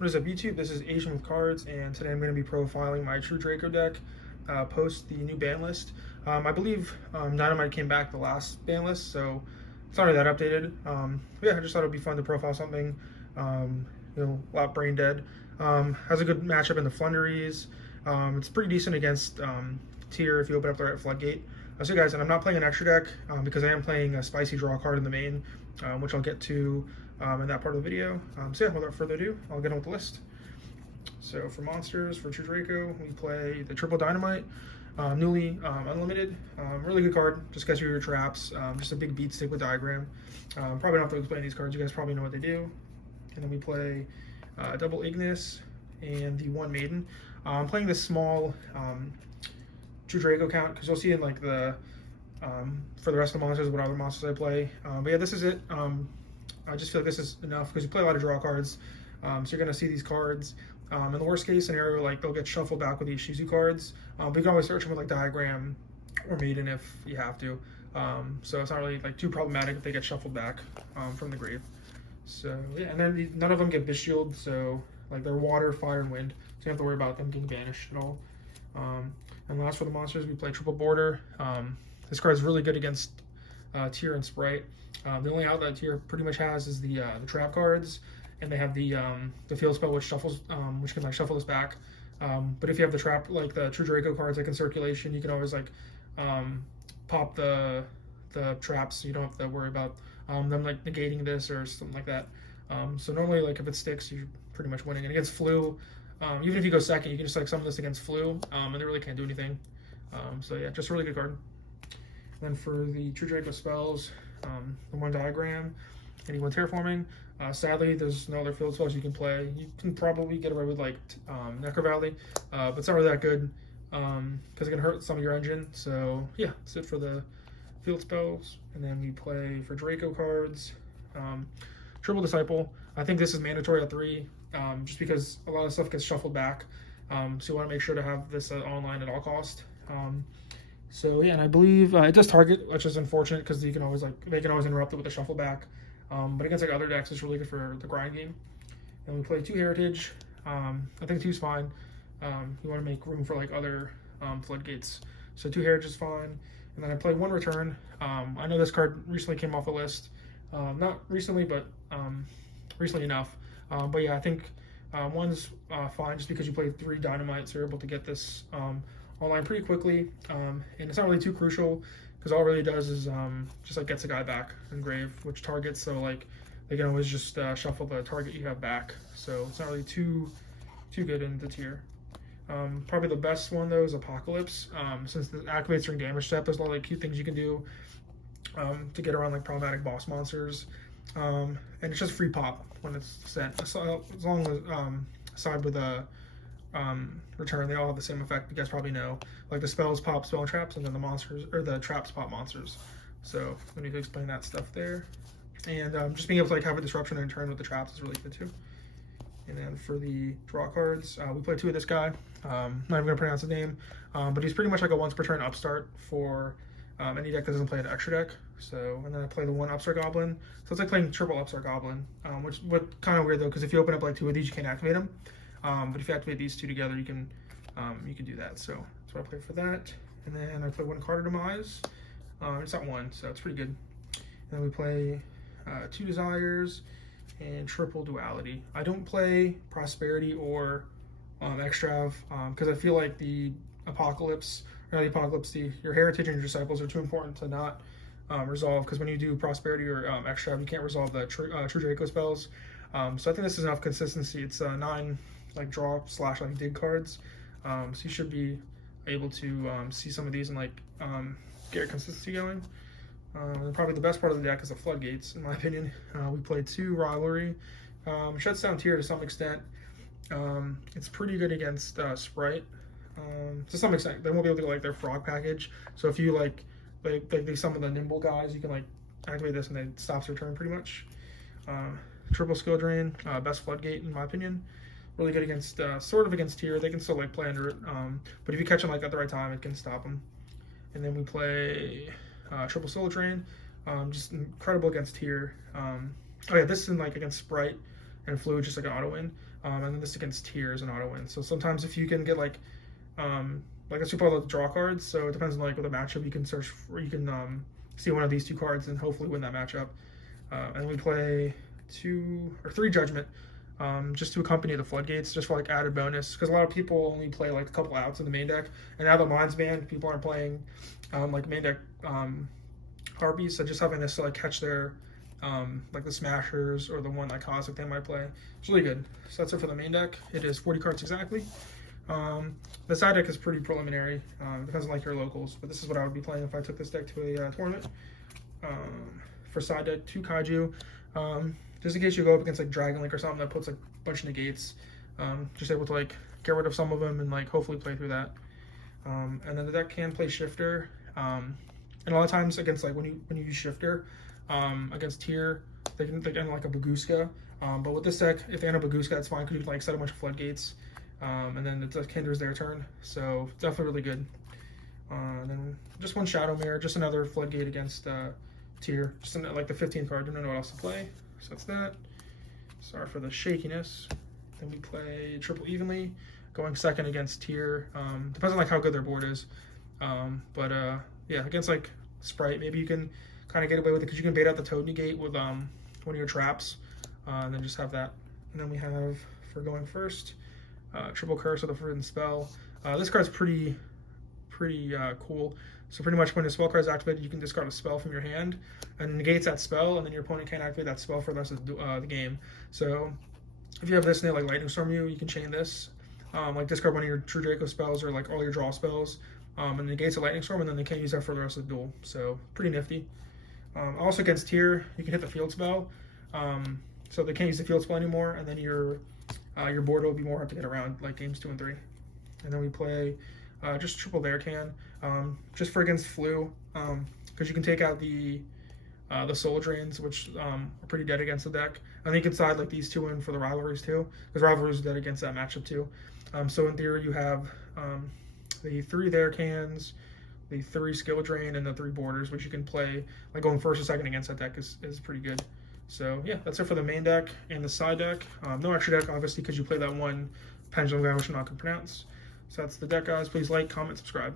What is up, YouTube? This is Asian with Cards, and today I'm going to be profiling my True Draco deck post the new ban list. I believe Dynamite came back the last ban list, so it's not really that updated. Yeah, I just thought it would be fun to profile something, a lot brain dead. Has a good matchup in the Flunderies. It's pretty decent against tier if you open up the right Floodgate. So guys, and I'm not playing an extra deck because I am playing a spicy draw card in the main, which I'll get to in that part of the video. So yeah, without further ado, I'll get on with the list. So for monsters, for True Draco, we play the Triple Dynamite, newly unlimited. Really good card, just gets you your traps. Just a big beat stick with diagram. Probably don't have to explain these cards, you guys probably know what they do. And then we play double Ignis and the one Maiden. I'm playing this small True Draco count because you'll see in like the for the rest of the monsters what other monsters I play. But yeah, this is it. I just feel like this is enough because you play a lot of draw cards, so you're gonna see these cards. In the worst case scenario, like they'll get shuffled back with these Shizu cards, but you can always search them with like diagram or Maiden if you have to. So it's not really like too problematic if they get shuffled back from the grave. So yeah, and then none of them get Bish Shield, so like they're water, fire, and wind, so you don't have to worry about them getting banished at all. And last for the monsters, we play Triple Border. This card is really good against Tier and Sprite. The only outlet Tier pretty much has is the trap cards, and they have the field spell which shuffles, which can like shuffle this back. But if you have the trap, like the True Draco cards, like in circulation, you can always like pop the traps, so you don't have to worry about them like negating this or something like that. So normally, like if it sticks, you're pretty much winning. And against Flu, even if you go second, you can just like summon this against Flu, and they really can't do anything. So yeah, just a really good card. Then for the True Draco spells, the one diagram, anyone terraforming. Sadly, there's no other field spells you can play. You can probably get away with like Necro Valley, but it's not really that good because it can hurt some of your engine. So yeah, that's it for the field spells. And then we play for Draco cards, Triple Disciple. I think this is mandatory at 3, just because a lot of stuff gets shuffled back. So you want to make sure to have this online at all cost. So yeah, and I believe it does target, which is unfortunate because you can always they can always interrupt it with a shuffle back. But against like other decks, it's really good for the grind game. And we play 2 Heritage. I think 2's fine. You want to make room for like other floodgates. So 2 Heritage is fine. And then I play 1 Return. I know this card recently came off the list. Not recently, but recently enough. But yeah, I think 1's fine just because you play 3 Dynamite, so you're able to get this online pretty quickly, and it's not really too crucial because all it really does is just like gets a guy back in grave, which targets, so like they can always just shuffle the target you have back, so it's not really too good in the tier. Probably the best one though is Apocalypse, since the activates during damage step. There's a lot of like cute things you can do to get around like problematic boss monsters, and it's just free pop when it's sent, as long as aside with a Return, they all have the same effect. You guys probably know, like the spells pop spell traps, and then the monsters or the traps pop monsters. So we need to explain that stuff there. And just being able to like have a disruption and turn with the traps is really good too. And then for the draw cards, we play 2 of this guy. Not even gonna pronounce his name, but he's pretty much like a once per turn upstart for any deck that doesn't play an extra deck. So, and then I play the 1 Upstart Goblin. So it's like playing triple Upstart Goblin, which kind of weird though, because if you open up like 2 of these, you can't activate them. But if you activate these 2 together, you can do that. So that's what I play for that. And then I play 1 Carter Demise. It's not 1, so it's pretty good. And then we play 2 Desires and Triple Duality. I don't play Prosperity or Extrav because I feel like the Apocalypse, or not the Apocalypse, your Heritage and your Disciples are too important to not resolve, because when you do Prosperity or Extrav, you can't resolve the True Draco spells. So I think this is enough consistency. It's 9 like draw / like dig cards, so you should be able to see some of these and like get consistency going. And probably the best part of the deck is the Floodgates, in my opinion. We play 2 Rivalry. Shuts down tier to some extent. It's pretty good against Sprite to some extent. They won't be able to get like their frog package, so if you like some of the nimble guys, you can like activate this and it stops your turn pretty much. Triple Skill Drain, best Floodgate in my opinion. Really good against, sort of against tier. They can still like play under it, but if you catch them like at the right time, it can stop them. And then we play Triple Soul Drain, just incredible against tier. Oh yeah, this is in like against Sprite and Flu just like an auto win. And then this against Tier is an auto win. So sometimes if you can get like a super lot of draw cards, so it depends on like with a matchup, you can search for, you can see one of these two cards and hopefully win that matchup. And we play 2 or 3 Judgment, just to accompany the Floodgates, just for like added bonus, because a lot of people only play like a couple outs in the main deck, and now that mine's banned, people aren't playing like main deck Harpies, so just having this to like catch their like the Smashers or the one like Cosmic they might play. It's really good. So that's it for the main deck. It is 40 cards exactly. The side deck is pretty preliminary. Depends on like your locals, but this is what I would be playing if I took this deck to a tournament. For side deck, 2 Kaiju. Just in case you go up against like Dragon Link or something that puts like a bunch of negates. Just able to like get rid of some of them and like hopefully play through that. And then the deck can play Shifter. And a lot of times against like when you use Shifter against Tier, they can end like a Baguska. But with this deck, if they end up Baguska, that's fine because you can like set a bunch of Floodgates. And then the deck hinders their turn, so definitely really good. And then just 1 Shadow Mirror, just another Floodgate against Tier, just like the 15th card. Don't know what else to play, so that's that. Sorry for the shakiness. Then we play Triple Evenly, going second against Tier. Depends on like how good their board is, but yeah, against like Sprite, maybe you can kind of get away with it because you can bait out the Toad Negate with one of your traps, and then just have that. And then we have, for going first, Triple Curse with a Forbidden Spell. This card's pretty cool. So pretty much when a spell card is activated, you can discard a spell from your hand and negates that spell, and then your opponent can't activate that spell for the rest of the game. So if you have this and they like Lightning Storm you, you can chain this. Like discard one of your True Draco spells or like all your draw spells, and negates a Lightning Storm, and then they can't use that for the rest of the duel. So pretty nifty. Also against Tier, you can hit the field spell. So they can't use the field spell anymore, and then your board will be more hard to get around, like games 2 and 3. And then we play just Triple Bear Can, just for against Flu, because you can take out the Soul Drains, which are pretty dead against the deck. And then you can side like these 2 in for the Rivalries too, because Rivalries is dead against that matchup too. So in theory, you have the 3 there cans, the 3 Skill Drain, and the 3 Borders, which you can play like going first or second against that deck is pretty good. So yeah, that's it for the main deck and the side deck. No extra deck, obviously, because you play that one Pendulum guy, which I'm not going to pronounce. So that's the deck, guys. Please like, comment, subscribe.